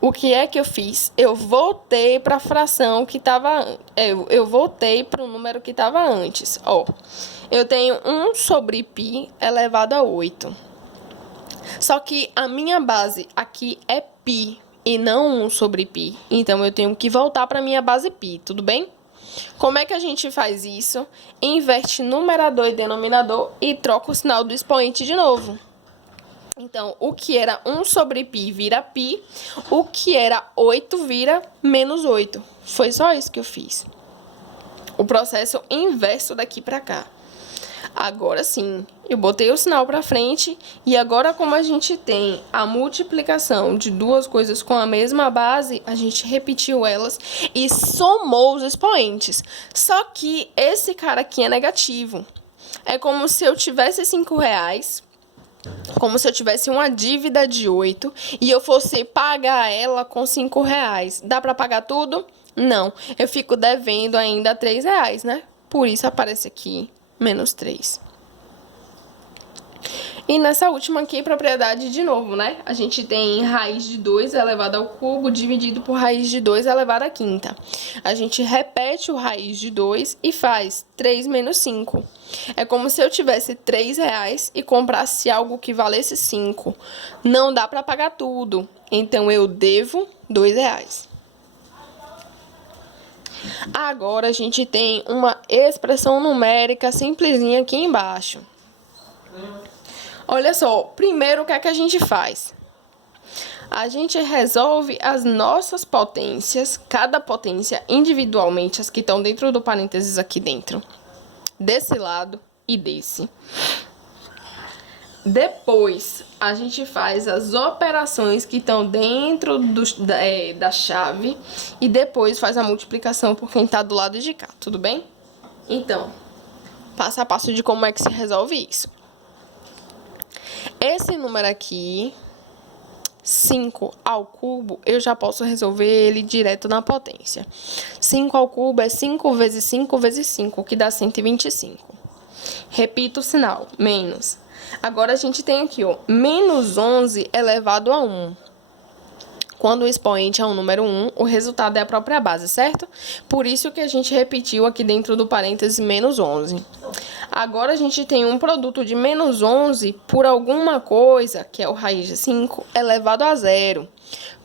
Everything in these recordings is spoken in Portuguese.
o que é que eu fiz? Eu voltei para a fração que estava... Eu voltei para o número que estava antes. Ó, eu tenho 1 sobre π elevado a 8. Só que a minha base aqui é π e não 1 sobre π. Então, eu tenho que voltar para a minha base π, tudo bem? Como é que a gente faz isso? Inverte numerador e denominador e troca o sinal do expoente de novo. Então, o que era 1 sobre π vira π, o que era 8 vira menos 8. Foi só isso que eu fiz. O processo inverso daqui para cá. Agora sim, eu botei o sinal para frente e agora, como a gente tem a multiplicação de duas coisas com a mesma base, a gente repetiu elas e somou os expoentes. Só que esse cara aqui é negativo. É como se eu tivesse R$5, como se eu tivesse uma dívida de 8 e eu fosse pagar ela com R$5. Dá para pagar tudo? Não. Eu fico devendo ainda R$3, né? Por isso aparece aqui menos 3. E nessa última aqui, propriedade de novo, né? A gente tem raiz de 2 elevado ao cubo dividido por raiz de 2 elevado à quinta. A gente repete o raiz de 2 e faz 3 menos 5. É como se eu tivesse R$3 e comprasse algo que valesse 5. Não dá para pagar tudo, então eu devo R$2. Agora, a gente tem uma expressão numérica simplesinha aqui embaixo. Olha só, primeiro o que é que a gente faz? A gente resolve as nossas potências, cada potência individualmente, as que estão dentro do parênteses aqui dentro, desse lado e desse. Depois, a gente faz as operações que estão dentro da chave e depois faz a multiplicação por quem está do lado de cá, tudo bem? Então, passo a passo de como é que se resolve isso. Esse número aqui, 5 ao cubo, eu já posso resolver ele direto na potência. 5 ao cubo é 5 vezes 5 vezes 5, que dá 125. Repito o sinal, menos. Agora, a gente tem aqui, ó, menos 11 elevado a 1. Quando o expoente é um número 1, o resultado é a própria base, certo? Por isso que a gente repetiu aqui dentro do parênteses menos 11. Agora, a gente tem um produto de menos 11 por alguma coisa, que é o raiz de 5, elevado a 0.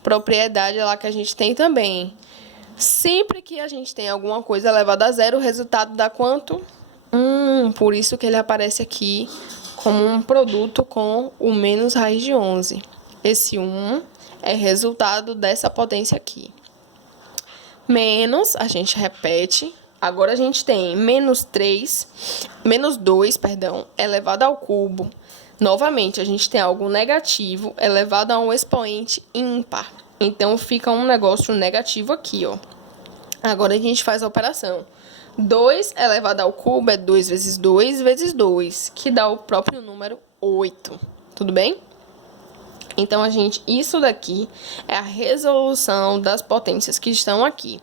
Propriedade lá que a gente tem também. Sempre que a gente tem alguma coisa elevada a 0, o resultado dá quanto? 1. Por isso que ele aparece aqui como um produto com o menos raiz de 11. Esse 1 é resultado dessa potência aqui. Menos, a gente repete. Agora, a gente tem menos 2, elevado ao cubo. Novamente, a gente tem algo negativo elevado a um expoente ímpar. Então, fica um negócio negativo aqui, ó. Agora, a gente faz a operação. 2 elevado ao cubo é 2 vezes 2 vezes 2, que dá o próprio número 8. Tudo bem? Então, isso daqui é a resolução das potências que estão aqui.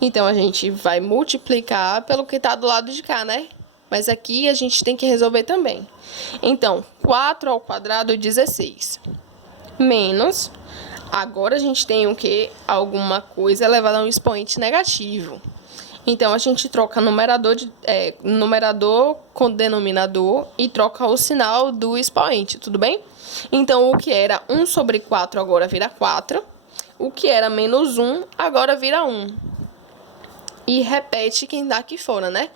Então, a gente vai multiplicar pelo que está do lado de cá, né? Mas aqui a gente tem que resolver também. Então, 4 ao quadrado é 16. Menos, agora a gente tem o quê? Alguma coisa elevada a um expoente negativo. Então, a gente troca numerador com denominador e troca o sinal do expoente, tudo bem? Então, o que era 1 sobre 4 agora vira 4. O que era menos 1 agora vira 1. E repete quem dá aqui fora, né?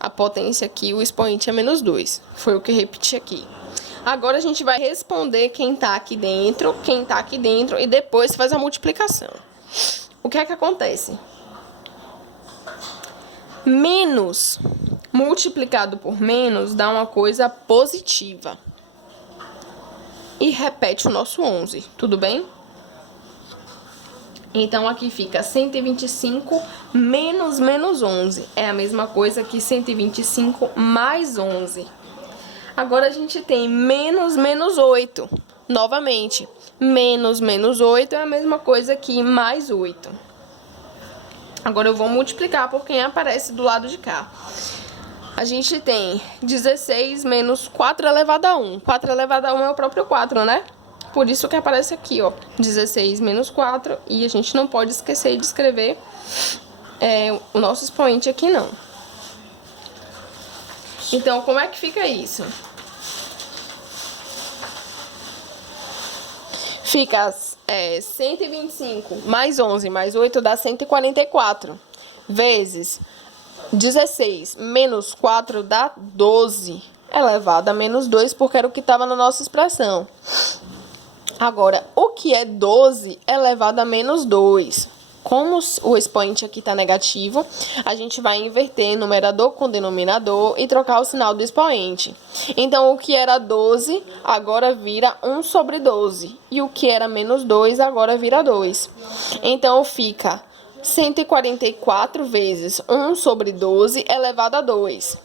A potência aqui, o expoente é menos 2. Foi o que eu repeti aqui. Agora, a gente vai responder quem tá aqui dentro, e depois faz a multiplicação. O que é que acontece? Menos multiplicado por menos dá uma coisa positiva. E repete o nosso 11, tudo bem? Então, aqui fica 125 menos menos 11. É a mesma coisa que 125 mais 11. Agora, a gente tem menos menos 8. Novamente, menos menos 8 é a mesma coisa que mais 8. Agora, eu vou multiplicar por quem aparece do lado de cá. A gente tem 16 menos 4 elevado a 1. 4 elevado a 1 é o próprio 4, né? Por isso que aparece aqui, ó, 16 menos 4. E a gente não pode esquecer de escrever o nosso expoente aqui, não. Então, como é que fica isso? Fica 125 mais 11 mais 8 dá 144. Vezes 16 menos 4 dá 12. Elevado a menos 2, porque era o que estava na nossa expressão. Agora, o que é 12 elevado a menos 2? Como o expoente aqui está negativo, a gente vai inverter numerador com denominador e trocar o sinal do expoente. Então, o que era 12, agora vira 1 sobre 12. E o que era menos 2, agora vira 2. Então, fica 144 vezes 1 sobre 12 elevado a 2.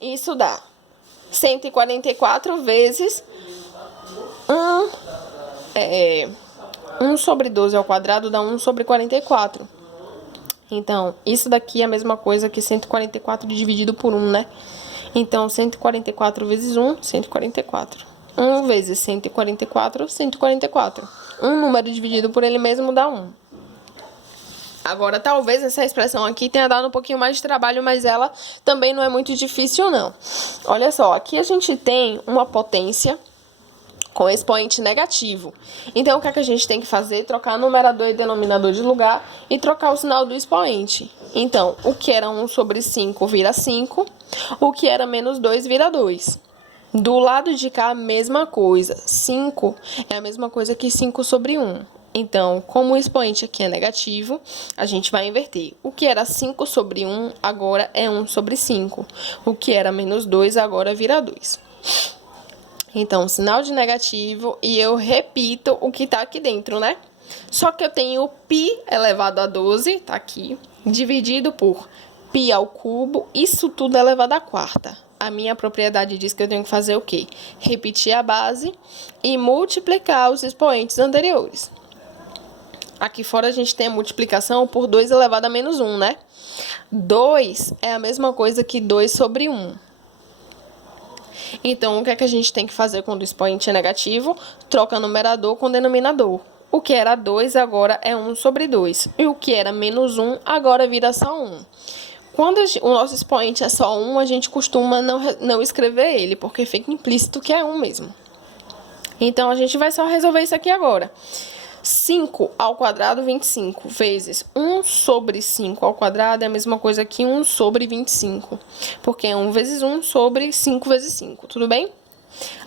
Isso dá 144 vezes 1 sobre 12 ao quadrado dá 1 sobre 44. Então, isso daqui é a mesma coisa que 144 dividido por 1, né? Então, 144 vezes 1, 144. 1 vezes 144, 144. Um número dividido por ele mesmo dá 1. Agora, talvez essa expressão aqui tenha dado um pouquinho mais de trabalho, mas ela também não é muito difícil, não. Olha só, aqui a gente tem uma potência com expoente negativo. Então, o que é que a gente tem que fazer? Trocar numerador e denominador de lugar e trocar o sinal do expoente. Então, o que era 1 sobre 5 vira 5, o que era menos 2 vira 2. Do lado de cá, a mesma coisa. 5 é a mesma coisa que 5 sobre 1. Então, como o expoente aqui é negativo, a gente vai inverter. O que era 5 sobre 1, agora é 1 sobre 5. O que era menos 2, agora vira 2. Então, sinal de negativo, e eu repito o que tá aqui dentro, né? Só que eu tenho π elevado a 12, tá aqui, dividido por π ao cubo, isso tudo elevado à quarta. A minha propriedade diz que eu tenho que fazer o quê? Repetir a base e multiplicar os expoentes anteriores. Aqui fora a gente tem a multiplicação por 2 elevado a menos 1, né? 2 é a mesma coisa que 2 sobre 1. Então, o que é que a gente tem que fazer quando o expoente é negativo? Troca numerador com denominador. O que era 2 agora é 1 sobre 2. E o que era menos 1 agora vira só 1. Quando o nosso expoente é só 1, a gente costuma não escrever ele, porque fica implícito que é 1 mesmo. Então, a gente vai só resolver isso aqui agora. 5 ao quadrado, 25, vezes 1 sobre 5 ao quadrado é a mesma coisa que 1 sobre 25. Porque é 1 vezes 1 sobre 5 vezes 5, tudo bem?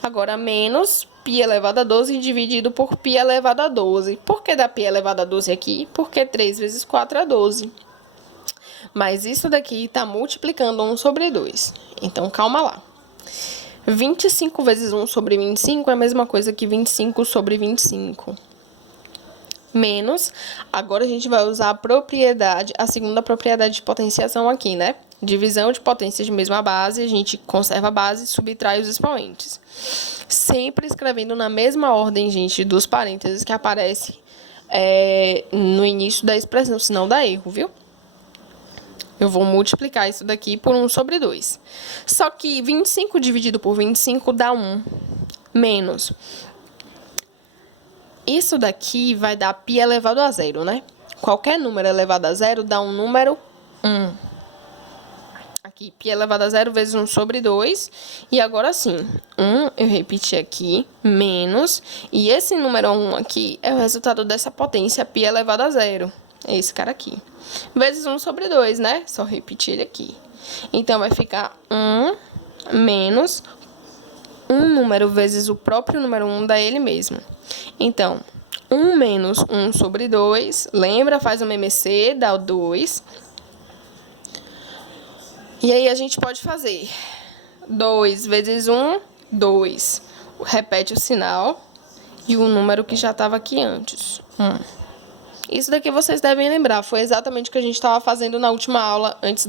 Agora, menos π elevado a 12 dividido por π elevado a 12. Por que dá π elevado a 12 aqui? Porque 3 vezes 4 é 12. Mas isso daqui está multiplicando 1 sobre 2. Então, calma lá. 25 vezes 1 sobre 25 é a mesma coisa que 25 sobre 25. Menos, agora a gente vai usar a propriedade, a segunda propriedade de potenciação aqui, né? Divisão de potências de mesma base, a gente conserva a base e subtrai os expoentes. Sempre escrevendo na mesma ordem, gente, dos parênteses que aparece no início da expressão, senão dá erro, viu? Eu vou multiplicar isso daqui por 1 sobre 2. Só que 25 dividido por 25 dá 1. Menos. Isso daqui vai dar π elevado a 0, né? Qualquer número elevado a 0 dá um número 1. Aqui, π elevado a 0 vezes 1 sobre 2. E agora sim, 1, eu repeti aqui, menos. E esse número 1 aqui é o resultado dessa potência π elevado a 0. É esse cara aqui. Vezes 1 sobre 2, né? Só repetir ele aqui. Então, vai ficar 1 menos um número vezes o próprio número 1 dá ele mesmo. Então, 1 menos 1 sobre 2, lembra? Faz uma MMC, dá o 2. E aí, a gente pode fazer 2 vezes 1, 2. Repete o sinal e o número que já estava aqui antes, 1. Isso daqui vocês devem lembrar, foi exatamente o que a gente estava fazendo na última aula, antes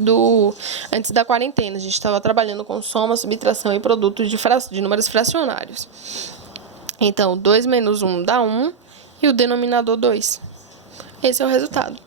da quarentena. A gente estava trabalhando com soma, subtração e produtos de números fracionários. Então, 2 menos 1 dá 1 e o denominador 2. Esse é o resultado.